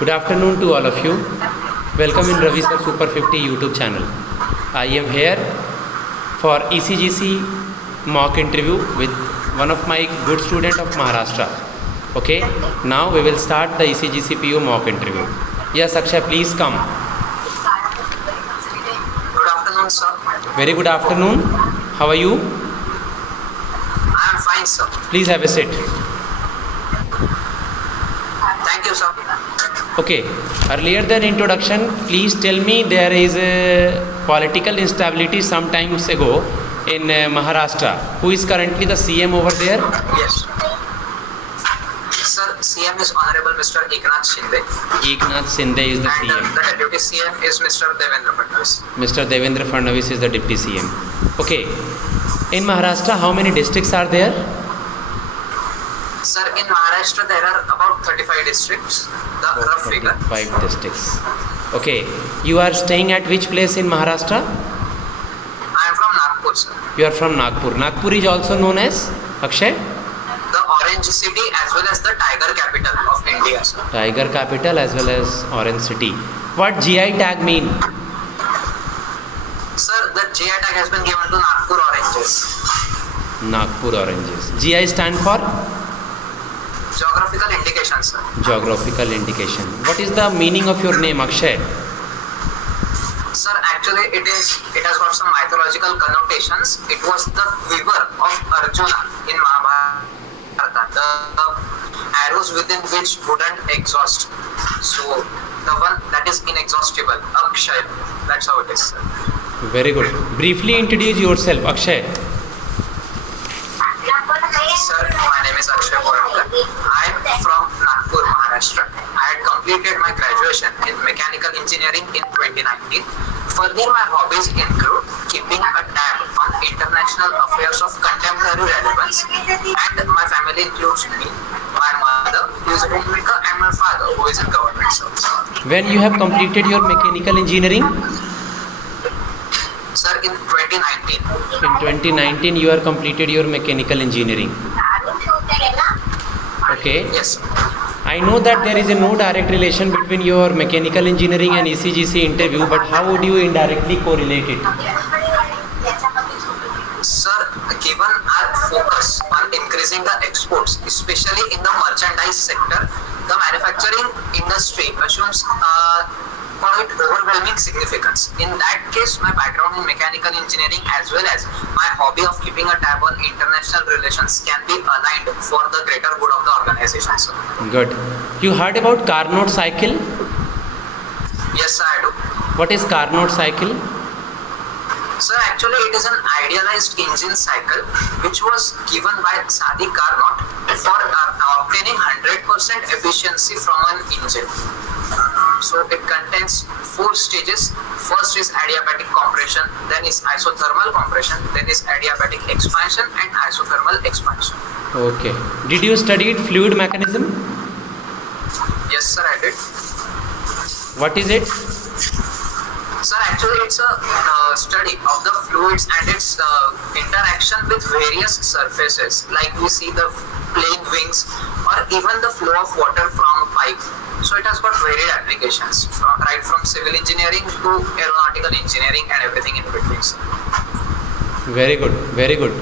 Good afternoon to all of you. Welcome in Ravi Sir Super 50 YouTube channel. I am here for ECGC mock interview with one of my good student of Maharashtra. Okay, now we will start the ECGC PO mock interview. Yes, Akshay, please come. Good afternoon, sir. Very good afternoon. How are you? I am fine, sir. Please have a seat. Thank you, sir. Okay, earlier than introduction, please tell me there is a political instability some times ago in Maharashtra. Who is currently the CM over there? Yes. Sir, CM is Honorable Mr. Eknath Shinde. Eknath Shinde is the And CM. the Deputy CM is Mr. Devendra Fadnavis. Mr. Devendra Fadnavis is the Deputy CM. Okay, in Maharashtra, how many districts are there? Sir, in Maharashtra there are about 35 districts. The rough figure. 5 districts. Okay, you are staying at which place in Maharashtra? I am from Nagpur, sir. You are from Nagpur. Nagpur is also known as Akshay? The Orange City as well as the Tiger Capital of India, sir. Tiger capital as well as Orange City. What GI tag mean? Sir, the GI tag has been given to Nagpur Oranges. Nagpur oranges. GI stand for Geographical indication, sir. geographical indication. What is the meaning of your name, Akshay? Sir, actually it has got some mythological connotations. It was the quiver of Arjuna in Mahabharata. The arrows within which wouldn't exhaust. So the one that is inexhaustible, Akshay. That's how it is, sir. Very good. Briefly introduce yourself, Akshay. Sir, my name is Akshay Borankar. I am from Nagpur, Maharashtra. I had completed my graduation in mechanical engineering in 2019. Further, my hobbies include keeping a tab on international affairs of contemporary relevance, and my family includes me, my mother, who is a homemaker, and my father, who is in government service. When you have completed your mechanical engineering? Sir, in 2019. In 2019 you have completed your mechanical engineering. Okay. Yes. I know that there is a no direct relation between your mechanical engineering and ECGC interview, but how would you indirectly correlate it? Sir, given our focus on increasing the exports, especially in the merchandise sector, the manufacturing industry assumes quite overwhelming significance. In that case, my background in mechanical engineering as well as my hobby of keeping a tab on international relations can be aligned for the greater good of the organization, sir. Good. You heard about Carnot cycle? Yes, sir, I do. What is Carnot cycle? Sir, actually it is an idealized engine cycle which was given by Sadi Carnot for obtaining 100% efficiency from an engine. So it contains 4 stages. First is adiabatic compression, then is isothermal compression, then is adiabatic expansion and isothermal expansion. Okay. Did you study fluid mechanism? Yes, sir, I did. What is it? Sir, actually it's a study of the fluids and its interaction with various surfaces, like we see the plane wings or even the flow of water from a pipe. So it has got varied applications, right from civil engineering to aeronautical engineering and everything in between, sir. Very good. Very good.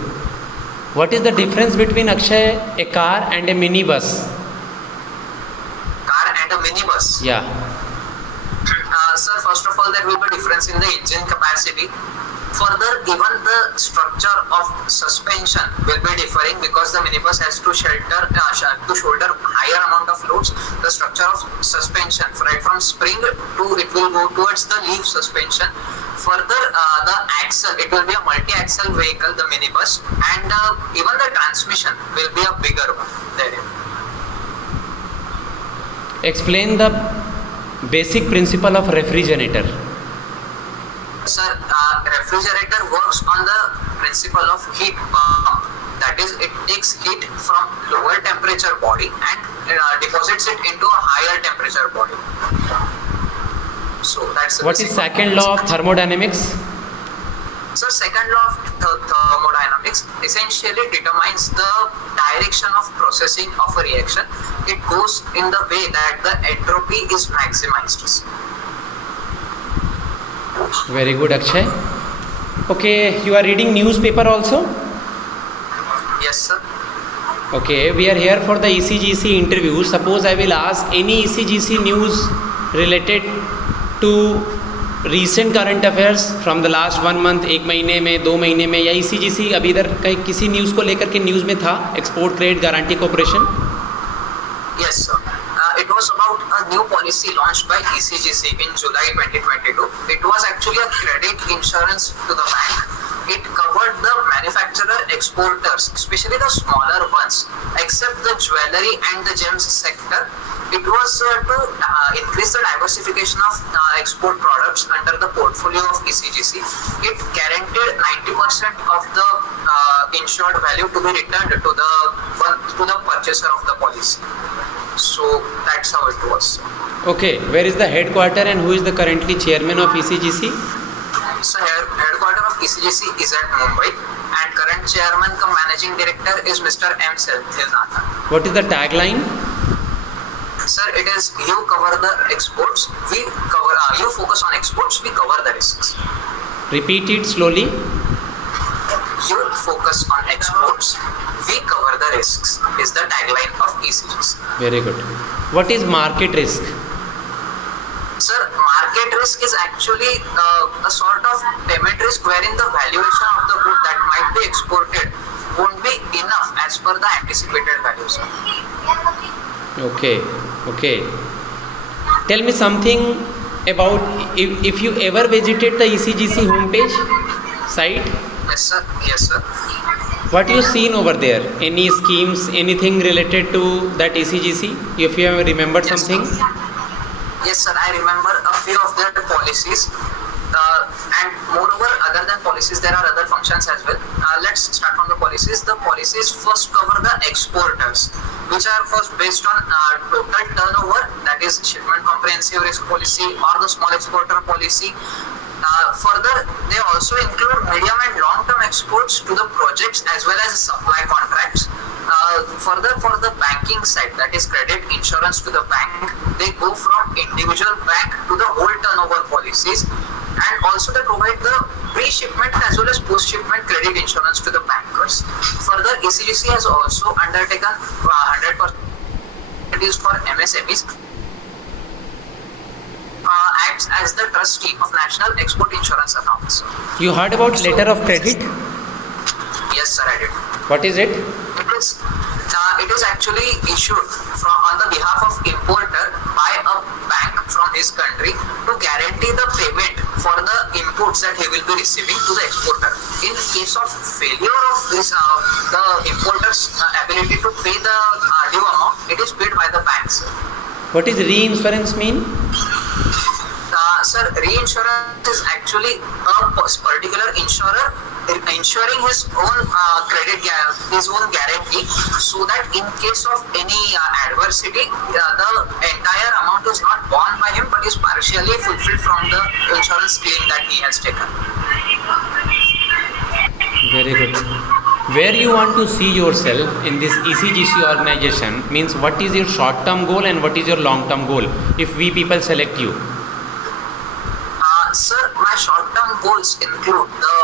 What is the difference between, Akshay, a car and a minibus? Car and a minibus. Yeah. Sir, first of all, there will be difference in the engine capacity. Further, even the structure of suspension will be differing because the minibus has to shoulder higher amount of loads. The structure of suspension, right from spring to it will go towards the leaf suspension. Further, the axle, it will be a multi-axle vehicle, the minibus, and even the transmission will be a bigger one therein. Explain the basic principle of refrigerator. Sir, refrigerator works on the principle of heat pump. That is, it takes heat from lower temperature body and deposits it into a higher temperature body. So that's the What is second law of thermodynamics? So second law of thermodynamics essentially determines the direction of processing of a reaction. it goes in the way that the entropy is maximized. Very good, Akshay. Okay, you are reading newspaper also? Yes, sir. Okay, we are here for the ECGC interview. Suppose I will ask any ECGC news related to recent current affairs from the last 1 month, एक महीने में, 2 महीने में, या ECGC अभी इधर कहीं किसी न्यूज़ को लेकर के न्यूज़ में था, export credit guarantee corporation? Yes, sir. It was about a new policy launched by ECGC in July 2022. It was actually a credit insurance to the bank. It covered the manufacturer exporters, especially the smaller ones, except the jewelry and the gems sector. It was to increase the diversification of export products under the portfolio of ECGC. It guaranteed 90% of the insured value to be returned to the purchaser of the policy. So that's how it was. Okay, where is the headquarter and who is the currently chairman of ECGC? So headquarter of ECGC is at Mumbai, and current chairman cum managing director is Mr. M. Selthilnathan. What is the tagline? Sir, it is you cover the exports, we cover. You focus on exports, we cover the risks. Repeat it slowly. You focus on exports, we cover the risks is the tagline of ECGC. Very good. What is market risk? Sir, market risk is actually a sort of payment risk wherein the valuation of the good that might be exported won't be enough as per the anticipated values. Okay. Tell me something about if you ever visited the ECGC homepage site. Yes, sir. What you seen over there? Any schemes, anything related to that ECGC? If you have remembered something? Yes, sir. I remember a few of their policies. And moreover, other than policies, there are other functions as well. Let's start from the policies. The policies first cover the exporters, which are first based on total turnover, that is shipment comprehensive risk policy or the small exporter policy. Further, they also include medium and long-term exports to the projects as well as supply contracts. Further, for the banking side, that is credit insurance to the bank, they go from individual bank to the whole turnover policies, and also they provide the pre-shipment as well as post-shipment credit insurance to the bankers. Further, ECGC has also undertaken 100% for MSMEs. Acts as the trustee of National Export Insurance Accounts. You heard about letter of credit? Yes, sir, I did. What is it? It is actually issued on the behalf of importer by a bank from his country to guarantee the payment for the inputs that he will be receiving to the exporter. In case of failure of this, the importer's ability to pay the due amount, it is paid by the banks. What is reinsurance mean? Sir, reinsurance is actually a particular insurer insuring his own his own guarantee, so that in case of any adversity, the entire amount is not borne by him but is partially fulfilled from the insurance claim that he has taken. Very good. Where you want to see yourself in this ECGC organization means what is your short-term goal and what is your long-term goal if we people select you? Sir, my short-term goals include the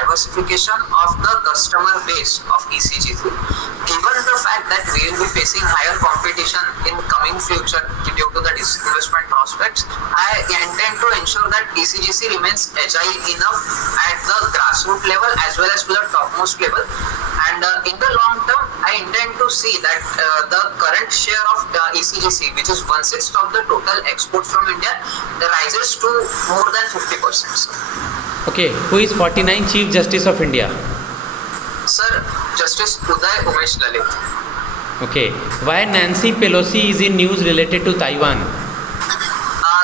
diversification of the customer base of ECGC. Given the fact that we will be facing higher competition in coming future due to the disinvestment prospects, I intend to ensure that ECGC remains agile enough at the grassroots level as well as to the topmost level. And in the long term, I intend to see that the current share of ECGC, which is 1/6 of the total exports from India, rises to more than 50%. Okay, who is 49th Chief Justice of India? Sir, Justice Uday Umesh Lalit. Okay, why Nancy Pelosi is in news related to Taiwan?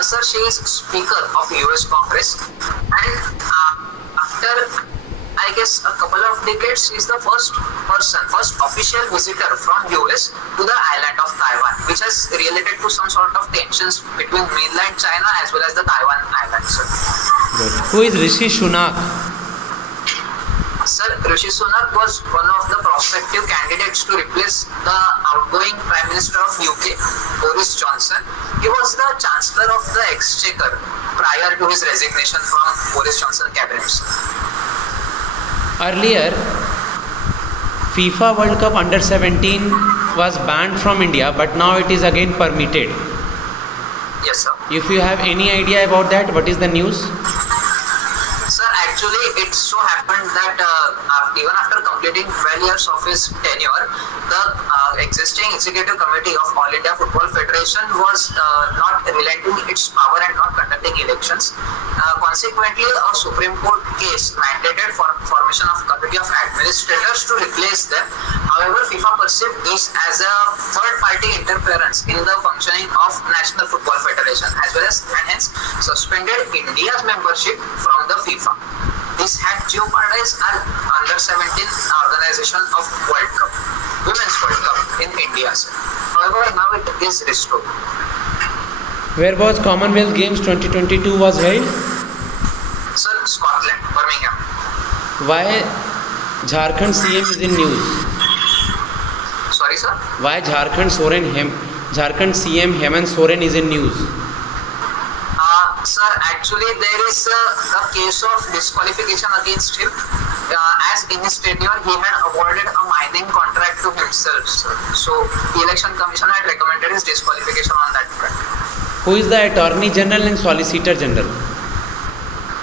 Sir, she is Speaker of US Congress, and after I guess a couple of decades, she is the first official visitor from US to the island of Taiwan, which has related to some sort of tensions between mainland China as well as the Taiwan islands. Good. Who is Rishi Sunak? Sir, Rishi Sunak was one of the prospective candidates to replace the outgoing Prime Minister of UK, Boris Johnson. He was the Chancellor of the Exchequer prior to his resignation from Boris Johnson cabinet. Earlier, FIFA World Cup under 17 was banned from India, but now it is again permitted. Yes, sir. If you have any idea about that, what is the news? Sir, actually, it so happened that even after completing 12 years of his tenure, the existing executive committee of All India Football Federation was not relenting its power and not conducting elections. Consequently, a Supreme Court case mandated for formation of committee of administrators to replace them. However, FIFA perceived this as a third-party interference in the functioning of National Football Federation, as well as and hence suspended India's membership from the FIFA. This had jeopardized our under-17 organization of World Cup, Women's World Cup in India. Sir. However, now it is restored. Where was Commonwealth Games 2022 was held? Sir, Scotland, Birmingham. Why Jharkhand CM is in news? Sorry, sir. Why Jharkhand CM Hemant Soren is in news? Sir, actually there is a case of disqualification against him as in his tenure he had awarded a mining contract to himself, sir. So the election commission had recommended his disqualification on that front. Who is the Attorney General and Solicitor General?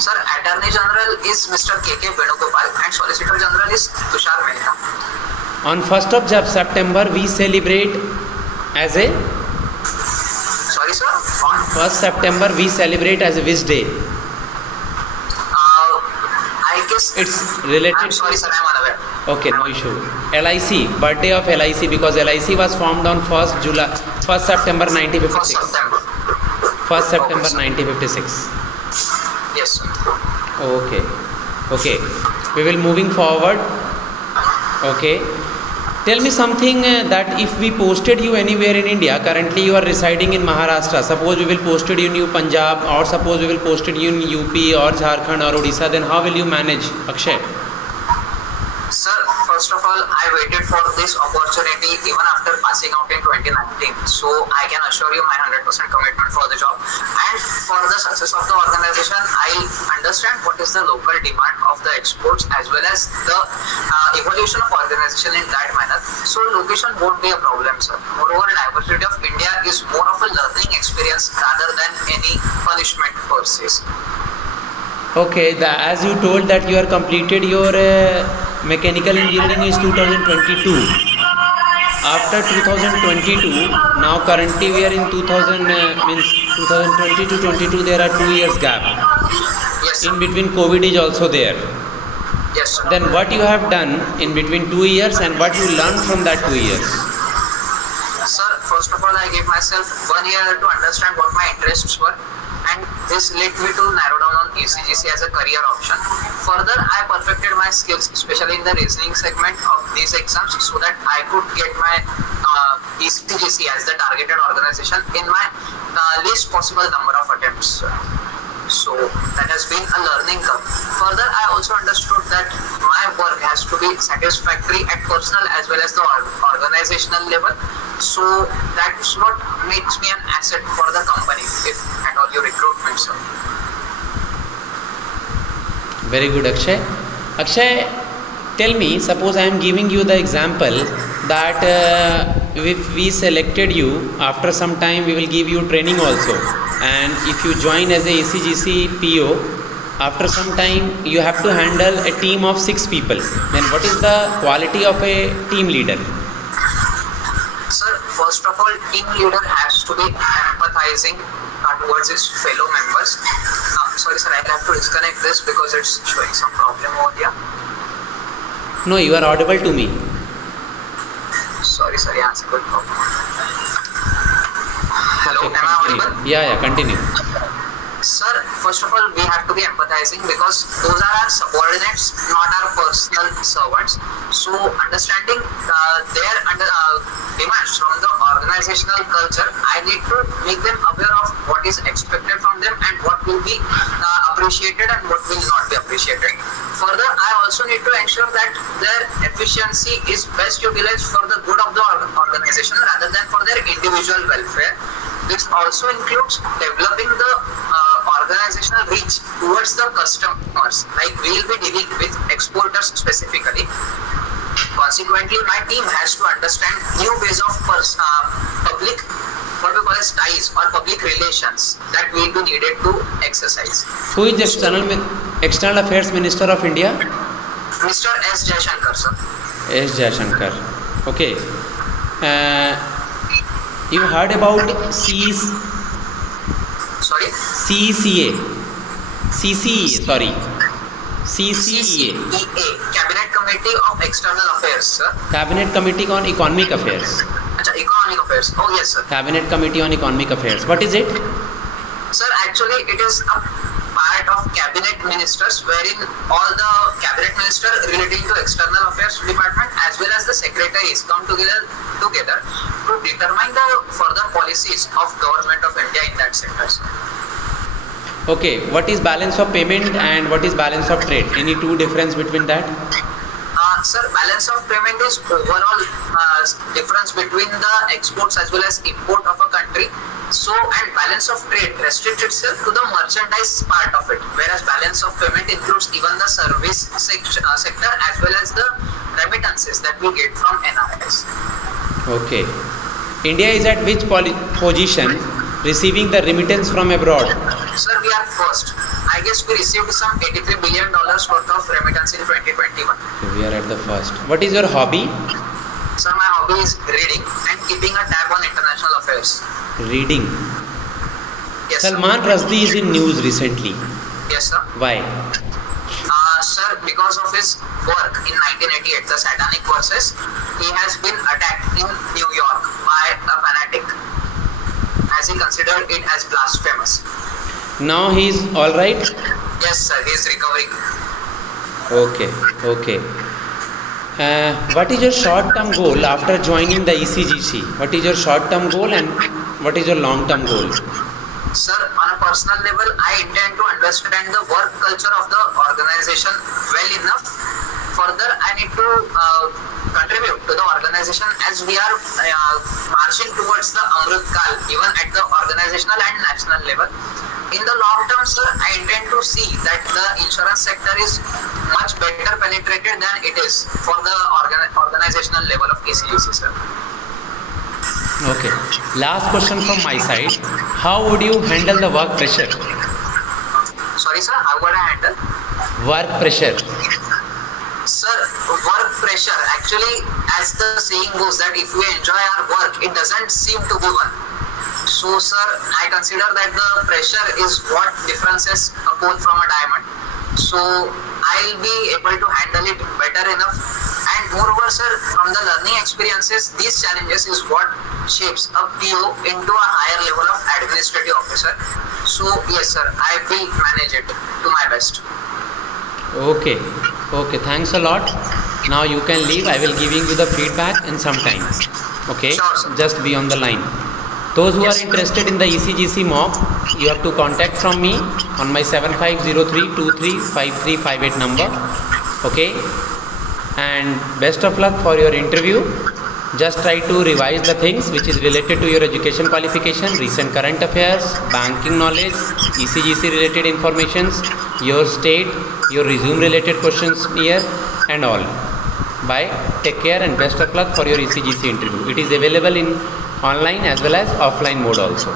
Sir, Attorney General is Mr. K.K. Venugopal and Solicitor General is Tushar Mehta. On 1st of September we celebrate as a Sorry, sir. On 1st September we celebrate as a which day? I guess It's related. I'm sorry, sir. I'm unaware. Okay, no issue. LIC, birthday of LIC, because LIC was formed on 1st September 1956. 1st September. 1st September Okay, 1956. Yes, sir. Okay. We will moving forward. Okay. Tell me something that if we posted you anywhere in India, currently you are residing in Maharashtra, suppose we will posted you in New Punjab, or suppose we will posted you in UP or Jharkhand or Odisha, then how will you manage, Akshay? Sir, first of all, I waited for this opportunity even after passing out in 2019. So I can assure you my 100% commitment for the job. And for the success of the organization, I understand what is the local demand of the exports as well as the evolution of organization in that manner. So location won't be a problem, sir. Moreover, diversity of India is more of a learning experience rather than any punishment per se. Okay, as you told that you are completed your mechanical engineering is 2022. After 2022, now currently we are in 2020 to 22, there are 2 years gap. Yes, sir. In between COVID is also there. Yes, sir. Then what you have done in between 2 years and what you learned from that 2 years? Sir, first of all, I gave myself 1 year to understand what my interests were. And this led me to narrow down on ECGC as a career option. Further, I perfected my skills, especially in the reasoning segment of these exams, so that I could get my ECGC as the targeted organization in my least possible number of attempts. So that has been a learning curve. Further, I also understood that my work has to be satisfactory at personal as well as the organizational level. So that's what makes me an asset for the company, if at all you recruit me, sir. Very good, Akshay. Akshay, tell me, suppose I am giving you the example that if we selected you, after some time we will give you training also. And if you join as a ECGC PO, after some time you have to handle a team of 6 people. Then what is the quality of a team leader? Sir, first of all, team leader has to be empathizing towards his fellow members. Sorry, sir, I have to disconnect this because it's showing some problem over here. No, you are audible to me. Sorry, sir, yeah, it's a good problem. Hello, Okay, am I audible? continue. Yeah, continue. Sir, first of all, we have to be empathizing because those are our subordinates, not our personal servants. So, understanding their demands from the organizational culture, I need to make them aware of what is expected from them and what will be appreciated and what will not be appreciated. Further, I also need to ensure that their efficiency is best utilized for the good of the organization rather than for their individual welfare. This also includes developing the organizational reach towards the customers, like we will be dealing with exporters specifically. Consequently, my team has to understand new ways of public, what we call as ties or public relations that will be needed to exercise. Who is the External Affairs Minister of India? Mr. S. Jaishankar, sir. S. Jaishankar. Okay. You heard about Sorry? CCA. CCE, sorry. CCEA. Cabinet Committee of External Affairs, sir. Cabinet Committee on Economic Affairs. Economic Affairs. Oh, yes, sir. Cabinet Committee on Economic Affairs. What is it? Sir, actually, it is a part of cabinet ministers wherein all the cabinet minister relating to external affairs department as well as the secretaries come together to determine the further policies of government of India in that sector. Okay, what is balance of payment and what is balance of trade? Any two difference between that? Sir, balance of payment is overall difference between the exports as well as import of a country. So, and balance of trade restricts itself to the merchandise part of it, whereas balance of payment includes even the service sector as well as the remittances that we get from NRIs. Okay. India is at which position receiving the remittance from abroad? Sir, we are first. I guess we received some $83 billion worth of remittance in 2021. We are at the first. What is your hobby? Sir, my hobby is reading and keeping a tab on international affairs. Reading. Yes, Salman Rushdie is in news recently. Yes, sir. Why? Sir, because of his work in 1988, the Satanic Verses, he has been attacked in New York by a fanatic as he considered it as blasphemous. Now he is all right? Yes, sir. He is recovering. Okay. What is your short-term goal after joining the ECGC? What is your short-term goal and what is your long-term goal? Sir, on a personal level, I intend to understand the work culture of the organization well enough. Further, I need to contribute to the organization as we are marching towards the Amrit Kal, even at the organizational and national level. In the long term, sir, I intend to see that the insurance sector is much better penetrated than it is for the organizational level of ECGC, sir. Okay. Last question from my side. How would you handle the work pressure? Sorry, sir. How would I handle? Work pressure. Sir, work pressure. Actually, as the saying goes, that if we enjoy our work, it doesn't seem to be one. So, sir, I consider that the pressure is what differentiates a coal from a diamond. So, I'll be able to handle it better enough. And moreover, sir, from the learning experiences, these challenges is what shapes a PO into a higher level of administrative officer. So, yes, sir, I will manage it to my best. Okay. Thanks a lot. Now you can leave. I will giving you the feedback in some time. Okay. Sure, sir. Just be on the line. Those who are interested in the ECGC mock, you have to contact from me on my 7503235358 number. Okay. And best of luck for your interview. Just try to revise the things which is related to your education qualification, recent current affairs, banking knowledge, ECGC related informations, your state, your resume related questions here and all. Bye. Take care and best of luck for your ECGC interview. It is available in online as well as offline mode also.